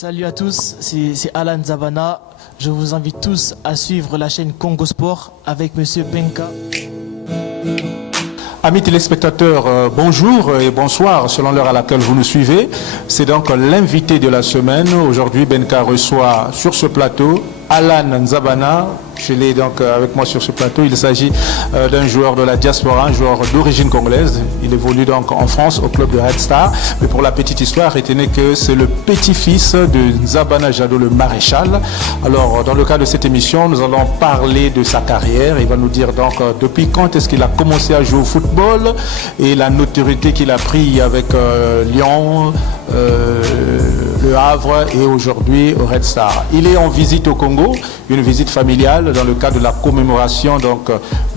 Salut à tous, c'est Alan Zabana. Je vous invite tous à suivre la chaîne Congo Sport avec Monsieur Benka. Amis téléspectateurs, bonjour et bonsoir selon l'heure à laquelle vous nous suivez. C'est donc l'invité de la semaine. Aujourd'hui, Benka reçoit sur ce plateau Alan Zabana. Je l'ai donc avec moi sur ce plateau. Il s'agit d'un joueur de la diaspora, un joueur d'origine congolaise. Il évolue donc en France au club de Red Star. Mais pour la petite histoire, retenez que c'est le petit-fils de Zabana Jado, le maréchal. Alors, dans le cadre de cette émission, nous allons parler de sa carrière. Il va nous dire donc depuis quand est-ce qu'il a commencé à jouer au football et la notoriété qu'il a pris avec Lyon, Le Havre et aujourd'hui au Red Star. Il est en visite au Congo, une visite familiale dans le cadre de la commémoration donc,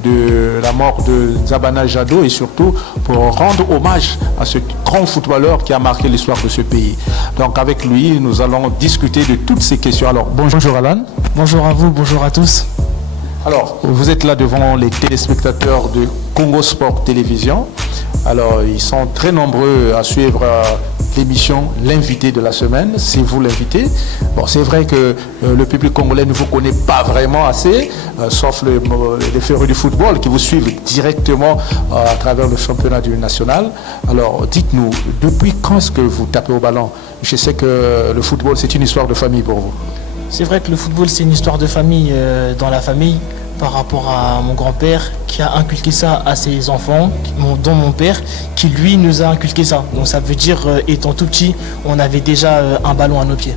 de la mort de Zabana Jado et surtout pour rendre hommage à ce grand footballeur qui a marqué l'histoire de ce pays. Donc avec lui, nous allons discuter de toutes ces questions. Alors bonjour Alan. Bonjour à vous, bonjour à tous. Alors vous êtes là devant les téléspectateurs de Congo Sport Télévision. Alors ils sont très nombreux à suivre l'émission L'invité de la semaine, c'est vous l'invité. Bon, c'est vrai que le public congolais ne vous connaît pas vraiment assez, sauf les férus du football qui vous suivent directement à travers le championnat du national. Alors, dites-nous, depuis quand est-ce que vous tapez au ballon? Je sais que le football, c'est une histoire de famille pour vous. C'est vrai que le football, c'est une histoire de famille dans la famille par rapport à mon grand-père qui a inculqué ça à ses enfants, dont mon père, qui lui nous a inculqué ça. Donc ça veut dire, étant tout petit, on avait déjà un ballon à nos pieds.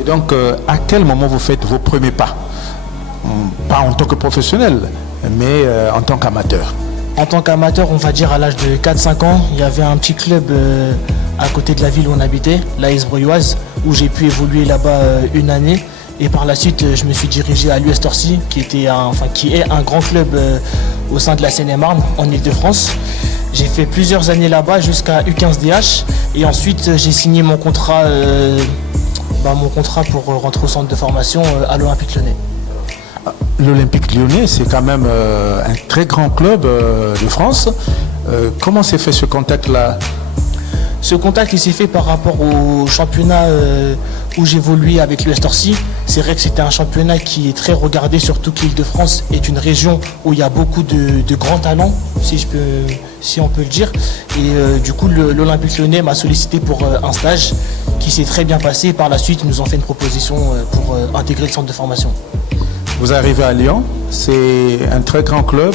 Et donc, à quel moment vous faites vos premiers pas? Pas en tant que professionnel, mais en tant qu'amateur. En tant qu'amateur, on va dire à l'âge de 4-5 ans, il y avait un petit club à côté de la ville où on habitait, l'AS Breuilloise, où j'ai pu évoluer là-bas une année. Et par la suite, je me suis dirigé à l'US Torcy, qui est un grand club au sein de la Seine-et-Marne, en Ile-de-France. J'ai fait plusieurs années là-bas jusqu'à U15DH. Et ensuite, j'ai signé mon contrat pour rentrer au centre de formation à l'Olympique Lyonnais. L'Olympique Lyonnais, c'est quand même un très grand club de France. Comment s'est fait ce contact-là? Ce contact, il s'est fait par rapport au championnat où j'évoluais avec l'US Torcy. C'est vrai que c'était un championnat qui est très regardé, surtout qu'Île-de-France est une région où il y a beaucoup de grands talents, si on peut le dire. Et du coup, l'Olympique Lyonnais m'a sollicité pour un stage qui s'est très bien passé. Par la suite, ils nous ont fait une proposition pour intégrer le centre de formation. Vous arrivez à Lyon, c'est un très grand club,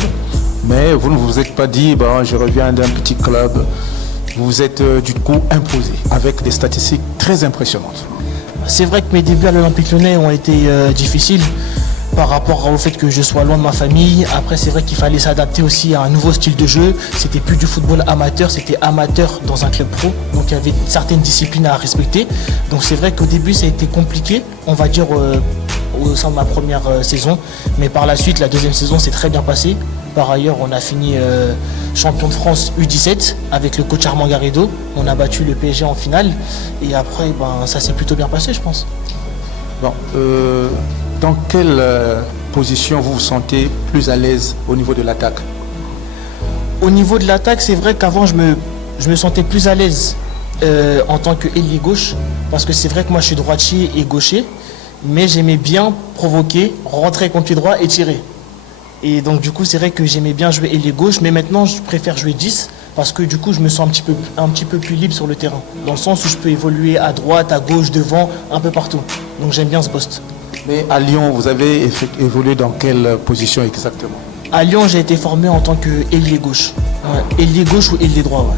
mais vous ne vous êtes pas dit, je reviens d'un petit club. Vous vous êtes du coup imposé avec des statistiques très impressionnantes. C'est vrai que mes débuts à l'Olympique Lyonnais ont été difficiles par rapport au fait que je sois loin de ma famille. Après, c'est vrai qu'il fallait s'adapter aussi à un nouveau style de jeu. C'était plus du football amateur, c'était amateur dans un club pro. Donc il y avait certaines disciplines à respecter. Donc c'est vrai qu'au début, ça a été compliqué, on va dire, au sein de ma première saison. Mais par la suite, la deuxième saison s'est très bien passée. Par ailleurs, on a fini champion de France U17 avec le coach Armand Garrido. On a battu le PSG en finale. Et après, ça s'est plutôt bien passé, je pense. Bon, dans quelle position vous vous sentez plus à l'aise au niveau de l'attaque? Au niveau de l'attaque, c'est vrai qu'avant, je me sentais plus à l'aise en tant qu'ailier gauche. Parce que c'est vrai que moi, je suis droitier et gaucher. Mais j'aimais bien provoquer, rentrer contre pied droit et tirer. Et donc du coup c'est vrai que j'aimais bien jouer ailier gauche, mais maintenant je préfère jouer 10 parce que du coup je me sens un petit peu plus libre sur le terrain. Dans le sens où je peux évoluer à droite, à gauche, devant, un peu partout. Donc j'aime bien ce poste. Mais à Lyon, vous avez évolué dans quelle position exactement? À Lyon, j'ai été formé en tant qu'ailier gauche. Ouais. Ailier gauche ou ailier droit, ouais.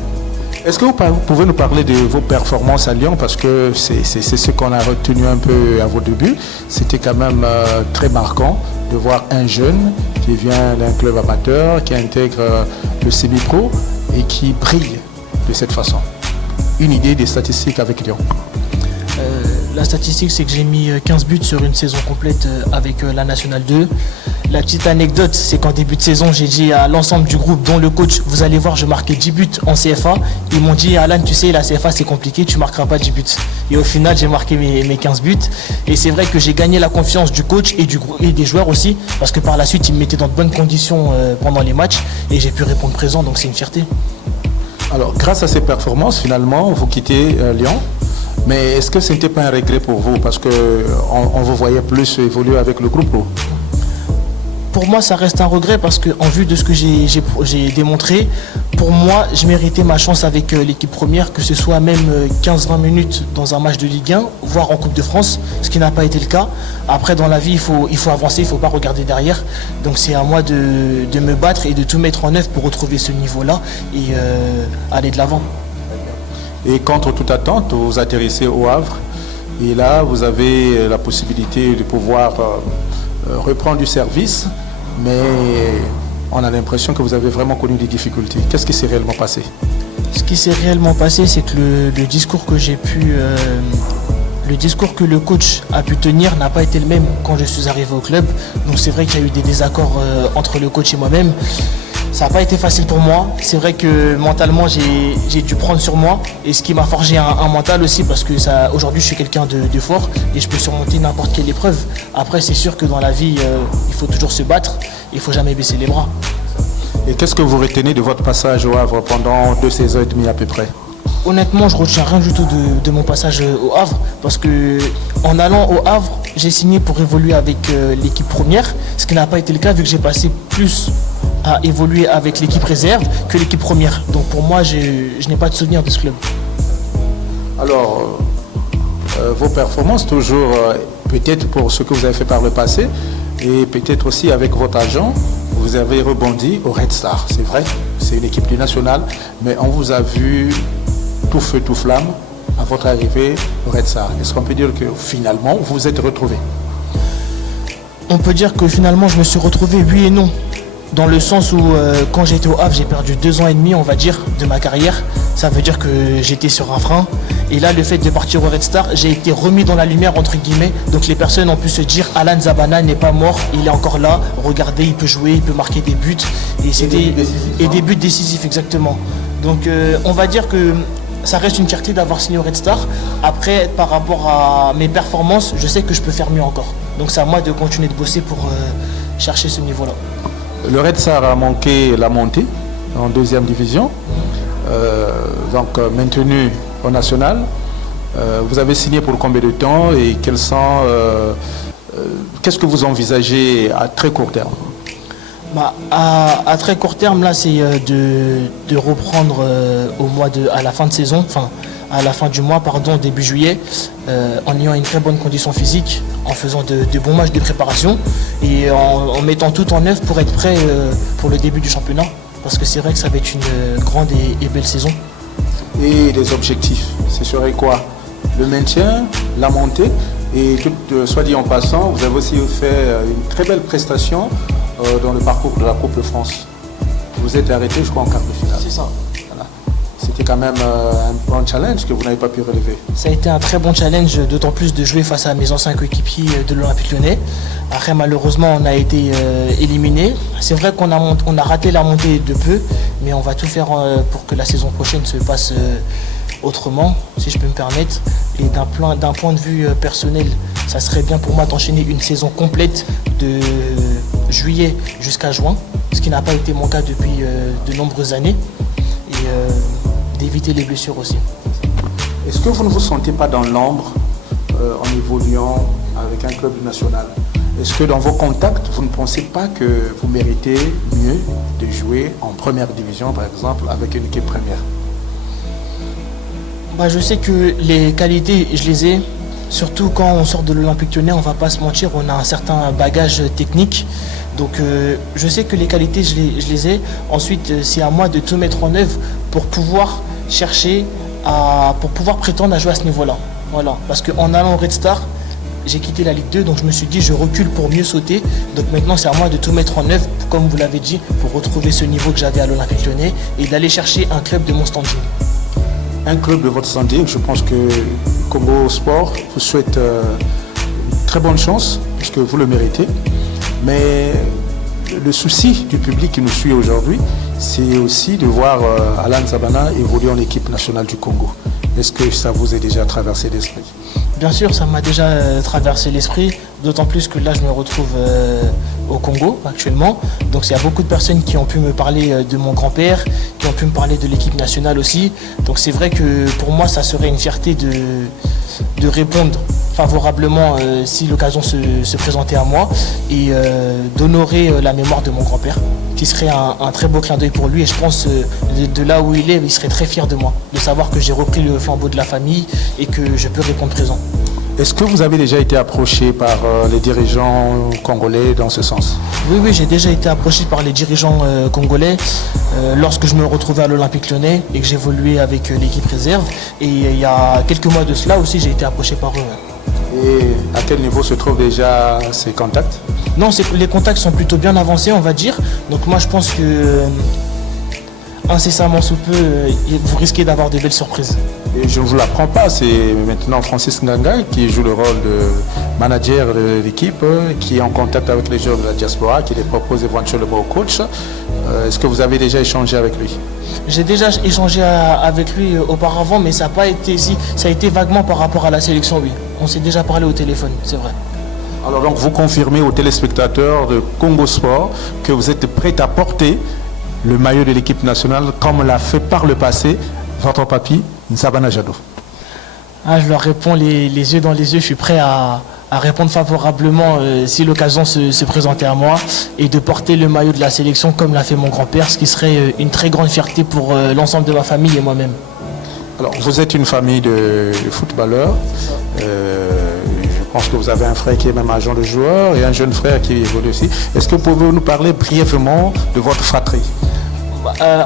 Est-ce que vous pouvez nous parler de vos performances à Lyon? Parce que c'est ce qu'on a retenu un peu à vos débuts. C'était quand même très marquant de voir un jeune qui vient d'un club amateur, qui intègre le semi-pro et qui brille de cette façon. Une idée des statistiques avec Lyon? La statistique, c'est que j'ai mis 15 buts sur une saison complète avec la Nationale 2. La petite anecdote, c'est qu'en début de saison, j'ai dit à l'ensemble du groupe, dont le coach, vous allez voir, je marquais 10 buts en CFA. Ils m'ont dit, Alan, tu sais, la CFA, c'est compliqué, tu ne marqueras pas 10 buts. Et au final, j'ai marqué mes 15 buts. Et c'est vrai que j'ai gagné la confiance du coach et des joueurs aussi, parce que par la suite, ils me mettaient dans de bonnes conditions pendant les matchs. Et j'ai pu répondre présent, donc c'est une fierté. Alors, grâce à ces performances, finalement, vous quittez Lyon. Mais est-ce que ce n'était pas un regret pour vous parce qu'on on vous voyait plus évoluer avec le groupe? Pour moi, ça reste un regret parce qu'en vue de ce que j'ai démontré, pour moi, je méritais ma chance avec l'équipe première, que ce soit même 15-20 minutes dans un match de Ligue 1, voire en Coupe de France, ce qui n'a pas été le cas. Après, dans la vie, il faut avancer, il ne faut pas regarder derrière. Donc c'est à moi de me battre et de tout mettre en œuvre pour retrouver ce niveau-là et aller de l'avant. Et contre toute attente, vous atterrissez au Havre. Et là, vous avez la possibilité de pouvoir reprendre du service. Mais on a l'impression que vous avez vraiment connu des difficultés. Qu'est-ce qui s'est réellement passé? Ce qui s'est réellement passé, c'est que le discours que le discours que le coach a pu tenir n'a pas été le même quand je suis arrivé au club. Donc c'est vrai qu'il y a eu des désaccords entre le coach et moi-même. Ça n'a pas été facile pour moi. C'est vrai que mentalement, j'ai dû prendre sur moi. Et ce qui m'a forgé un mental aussi, parce que aujourd'hui, je suis quelqu'un de fort et je peux surmonter n'importe quelle épreuve. Après, c'est sûr que dans la vie, il faut toujours se battre. Il ne faut jamais baisser les bras. Et qu'est-ce que vous retenez de votre passage au Havre pendant 2 saisons et demie à peu près? Honnêtement, je ne retiens rien du tout de mon passage au Havre. Parce qu'en allant au Havre, j'ai signé pour évoluer avec l'équipe première. Ce qui n'a pas été le cas vu que j'ai passé plus à évoluer avec l'équipe réserve que l'équipe première. Donc pour moi, je n'ai pas de souvenir de ce club. Alors, vos performances toujours, peut-être pour ce que vous avez fait par le passé, et peut-être aussi avec votre agent, vous avez rebondi au Red Star. C'est vrai, c'est une équipe du national, mais on vous a vu tout feu, tout flamme à votre arrivée au Red Star. Est-ce qu'on peut dire que finalement, vous vous êtes retrouvé? On peut dire que finalement, je me suis retrouvé, oui et non. Dans le sens où quand j'étais au Havre, j'ai perdu 2 ans et demi, on va dire, de ma carrière. Ça veut dire que j'étais sur un frein. Et là, le fait de partir au Red Star, j'ai été remis dans la lumière, entre guillemets. Donc les personnes ont pu se dire, Alan Nzabana n'est pas mort, il est encore là. Regardez, il peut jouer, il peut marquer des buts. Et des buts décisifs, exactement. Donc on va dire que ça reste une fierté d'avoir signé au Red Star. Après, par rapport à mes performances, je sais que je peux faire mieux encore. Donc c'est à moi de continuer de bosser pour chercher ce niveau-là. Le Red Star a manqué la montée en 2e division, donc maintenu au national. Vous avez signé pour combien de temps et qu'est-ce que vous envisagez à très court terme? À très court terme, là, c'est de reprendre à la fin de saison, enfin à la fin du mois, pardon, début juillet, en ayant une très bonne condition physique, en faisant de bons matchs de préparation et en mettant tout en œuvre pour être prêt pour le début du championnat. Parce que c'est vrai que ça va être une grande et belle saison. Et les objectifs, ce serait quoi? Le maintien, la montée et soit dit en passant, vous avez aussi fait une très belle prestation dans le parcours de la Coupe de France. Vous êtes arrêté, je crois, en quart de finale. C'est ça. Voilà. C'était quand même un bon challenge que vous n'avez pas pu relever. Ça a été un très bon challenge, d'autant plus de jouer face à mes anciens coéquipiers de l'Olympique Lyonnais. Après, malheureusement, on a été éliminé. C'est vrai qu'on a raté la montée de peu, mais on va tout faire pour que la saison prochaine se passe autrement, si je peux me permettre. Et d'un point de vue personnel, ça serait bien pour moi d'enchaîner une saison complète de juillet jusqu'à juin, ce qui n'a pas été mon cas depuis de nombreuses années, et d'éviter les blessures aussi. Est-ce que vous ne vous sentez pas dans l'ombre en évoluant avec un club national? Est-ce que dans vos contacts, vous ne pensez pas que vous méritez mieux de jouer en première division, par exemple, avec une équipe première? Je sais que les qualités, je les ai. Surtout quand on sort de l'Olympique Lyonnais, on ne va pas se mentir, on a un certain bagage technique. Donc je sais que les qualités, je les ai. Ensuite, c'est à moi de tout mettre en œuvre pour pouvoir pour pouvoir prétendre à jouer à ce niveau-là. Voilà. Parce qu'en allant au Red Star, j'ai quitté la Ligue 2, donc je me suis dit, je recule pour mieux sauter. Donc maintenant, c'est à moi de tout mettre en œuvre, comme vous l'avez dit, pour retrouver ce niveau que j'avais à l'Olympique Lyonnais et d'aller chercher un club de mon standing. Un club de votre standing, je pense que Congo Sport vous souhaite une très bonne chance, parce que vous le méritez. Mais le souci du public qui nous suit aujourd'hui, c'est aussi de voir Alan Nzabana évoluer en équipe nationale du Congo. Est-ce que ça vous est déjà traversé l'esprit? Bien sûr, ça m'a déjà traversé l'esprit, d'autant plus que là, je me retrouve au Congo actuellement. Donc, il y a beaucoup de personnes qui ont pu me parler de mon grand-père, qui ont pu me parler de l'équipe nationale aussi. Donc, c'est vrai que pour moi, ça serait une fierté de répondre favorablement si l'occasion se présentait à moi et d'honorer la mémoire de mon grand-père, qui serait un très beau clin d'œil pour lui. Et je pense de là où il est, il serait très fier de moi, de savoir que j'ai repris le flambeau de la famille et que je peux répondre présent. Est-ce que vous avez déjà été approché par les dirigeants congolais dans ce sens? Oui, j'ai déjà été approché par les dirigeants congolais lorsque je me retrouvais à l'Olympique Lyonnais et que j'évoluais avec l'équipe réserve. Et il y a quelques mois de cela aussi, j'ai été approché par eux. Et à quel niveau se trouvent déjà ces contacts? Non, les contacts sont plutôt bien avancés, on va dire. Donc moi, je pense que incessamment sous peu, vous risquez d'avoir de belles surprises. Et je ne vous l'apprends pas, c'est maintenant Francis Nganga qui joue le rôle de manager de l'équipe, qui est en contact avec les joueurs de la diaspora, qui les propose éventuellement au coach. Est-ce que vous avez déjà échangé avec lui? J'ai déjà échangé avec lui auparavant, mais ça n'a pas été ici. Ça a été vaguement par rapport à la sélection, oui. On s'est déjà parlé au téléphone, c'est vrai. Alors donc vous confirmez aux téléspectateurs de Congo Sport que vous êtes prêt à porter le maillot de l'équipe nationale comme l'a fait par le passé votre papy Nzabana Jadot. Je leur réponds les yeux dans les yeux, je suis prêt à répondre favorablement si l'occasion se présentait à moi et de porter le maillot de la sélection comme l'a fait mon grand-père, ce qui serait une très grande fierté pour l'ensemble de ma famille et moi-même. Alors vous êtes une famille de footballeurs. Je pense que vous avez un frère qui est même agent de joueur et un jeune frère qui évolue aussi. Est-ce que vous pouvez nous parler brièvement de votre fratrie?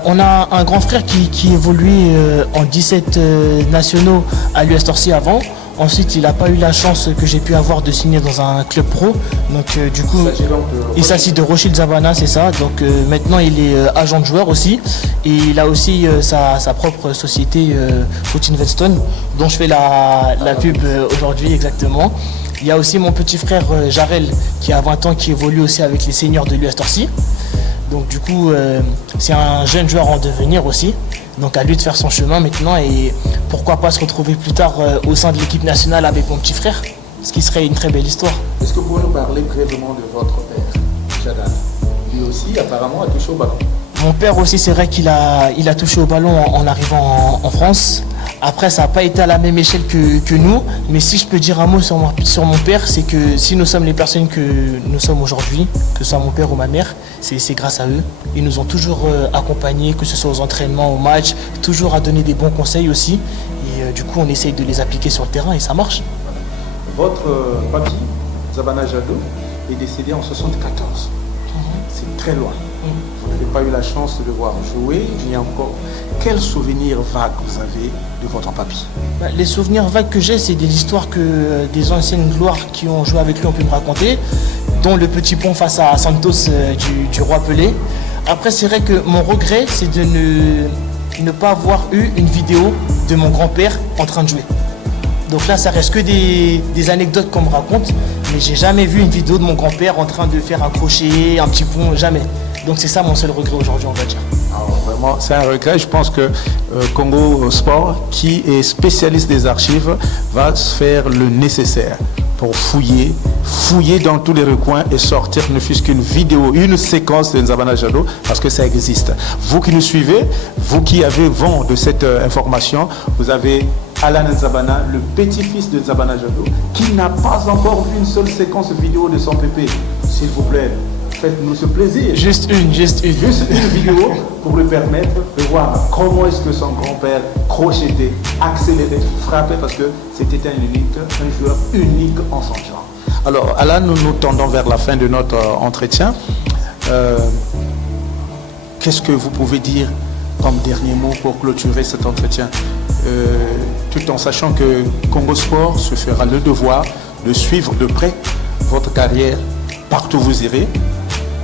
On a un grand frère qui évolue en 17 nationaux à l'US Torcy avant. Ensuite, il n'a pas eu la chance que j'ai pu avoir de signer dans un club pro. Donc, du coup, il s'agit de Rochil Zabana, c'est ça. Donc, maintenant, il est agent de joueur aussi. Et il a aussi sa propre société, Foot Investone, dont je fais la pub aujourd'hui exactement. Il y a aussi mon petit frère Jarel, qui a 20 ans, qui évolue aussi avec les seniors de l'US Torcy. Donc du coup, c'est un jeune joueur en devenir aussi. Donc à lui de faire son chemin maintenant et pourquoi pas se retrouver plus tard au sein de l'équipe nationale avec mon petit frère, ce qui serait une très belle histoire. Est-ce que vous pouvez nous parler brièvement de votre père, Jadane? Lui aussi apparemment a touché au ballon. Mon père aussi, c'est vrai qu'il a touché au ballon en arrivant en France. Après, ça n'a pas été à la même échelle que nous. Mais si je peux dire un mot sur mon père, c'est que si nous sommes les personnes que nous sommes aujourd'hui, que ce soit mon père ou ma mère, c'est grâce à eux. Ils nous ont toujours accompagnés, que ce soit aux entraînements, aux matchs, toujours à donner des bons conseils aussi. Et du coup, on essaye de les appliquer sur le terrain et ça marche. Votre papy, Nzabana Jadot, est décédé en 1974. C'est très loin. Vous n'avez pas eu la chance de le voir jouer, ni encore. Quels souvenirs vagues vous avez de votre papy? Les souvenirs vagues que j'ai, c'est des histoires que des anciennes gloires qui ont joué avec lui ont pu me raconter, dont le petit pont face à Santos du Roi Pelé. Après, c'est vrai que mon regret, c'est de ne pas avoir eu une vidéo de mon grand-père en train de jouer. Donc là, ça reste que des anecdotes qu'on me raconte, mais j'ai jamais vu une vidéo de mon grand-père en train de faire un crochet, un petit pont, jamais. Donc c'est ça mon seul regret aujourd'hui, on va dire. Alors, vraiment, c'est un regret. Je pense que Congo Sport, qui est spécialiste des archives, va faire le nécessaire pour fouiller dans tous les recoins et sortir ne fût-ce qu'une vidéo, une séquence de Nzabana Jadot, parce que ça existe. Vous qui nous suivez, vous qui avez vent de cette information, vous avez Alan Nzabana, le petit-fils de Nzabana Jadot, qui n'a pas encore vu une seule séquence vidéo de son pépé. S'il vous plaît, faites-nous ce plaisir. Juste une vidéo pour lui permettre de voir comment est-ce que son grand-père crochetait, accélérait, frappait, parce que c'était un joueur unique en son genre. Alors, Alan, nous tendons vers la fin de notre entretien. Qu'est-ce que vous pouvez dire comme dernier mot pour clôturer cet entretien, tout en sachant que Congo Sport se fera le devoir de suivre de près votre carrière partout où vous irez,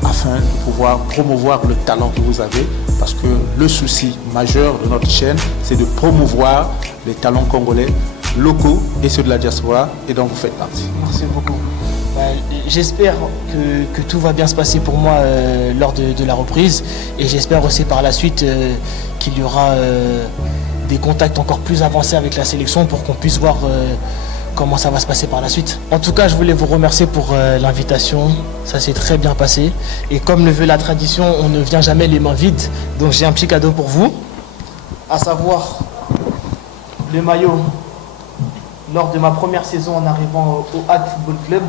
afin de pouvoir promouvoir le talent que vous avez, parce que le souci majeur de notre chaîne, c'est de promouvoir les talents congolais locaux et ceux de la diaspora, et dont vous faites partie. Merci beaucoup. J'espère que tout va bien se passer pour moi lors de la reprise, et j'espère aussi par la suite qu'il y aura des contacts encore plus avancés avec la sélection pour qu'on puisse voir comment ça va se passer par la suite. En tout cas, je voulais vous remercier pour l'invitation. Ça s'est très bien passé. Et comme le veut la tradition, on ne vient jamais les mains vides. Donc j'ai un petit cadeau pour vous, à savoir le maillot. Lors de ma première saison en arrivant au Hack Football Club,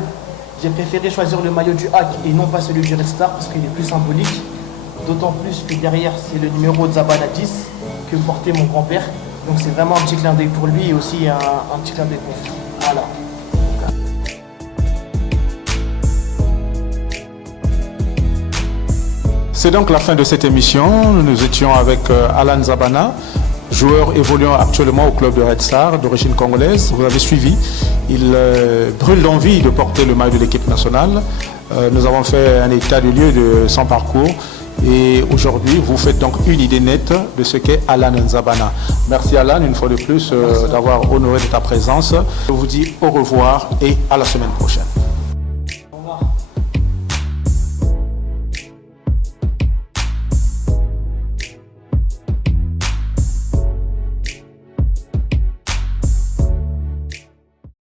j'ai préféré choisir le maillot du Hack et non pas celui du Red Star parce qu'il est plus symbolique. D'autant plus que derrière, c'est le numéro de Zabana 10 que portait mon grand-père. Donc c'est vraiment un petit clin d'œil pour lui et aussi un petit clin d'œil pour vous. Voilà. C'est donc la fin de cette émission. Nous étions avec Alan Zabana, joueur évoluant actuellement au club de Red Star, d'origine congolaise. Vous l'avez suivi. Il brûle d'envie de porter le maillot de l'équipe nationale. Nous avons fait un état du lieu de son parcours. Et aujourd'hui, vous faites donc une idée nette de ce qu'est Alan Zabana. Merci Alan, une fois de plus, d'avoir honoré de ta présence. Je vous dis au revoir et à la semaine prochaine.